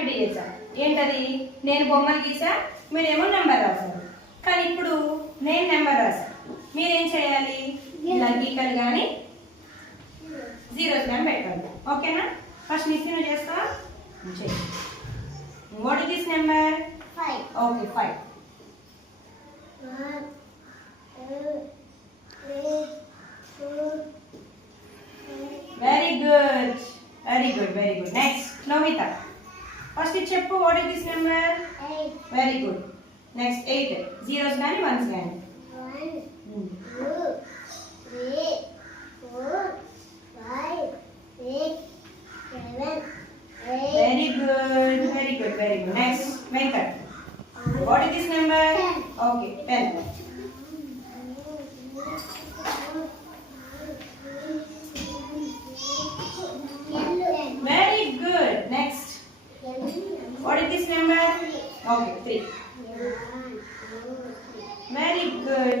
యాక్టివిటీ చేశా. ఏంటది? నేను బొమ్మలు గీసా, మీరేమో నెంబర్ రాశారు. కానీ ఇప్పుడు నేను నెంబర్ రాశా, మీరేం చేయాలి? ఇలా గీకలు కానీ జీరోస్ కానీ పెట్టాలి. ఓకేనా? ఫస్ట్ మిస్ నువ్వు చేస్తావా? చెయ్యి. What is this number? 5. ఓకే, 5. 1 2 3 4 Very good. Very good, very good. Next, Nomita. First చెప్పు, what is this number? 8. Very good. Next, 8. Zeros కానీ ones కానీ. 1 2 3 4 5 6 7 8. Very good, very good, very good. Next, Venkat. What is this number? 10. Okay, 10. Very good. Next, what is this number? Okay, 3. Very good.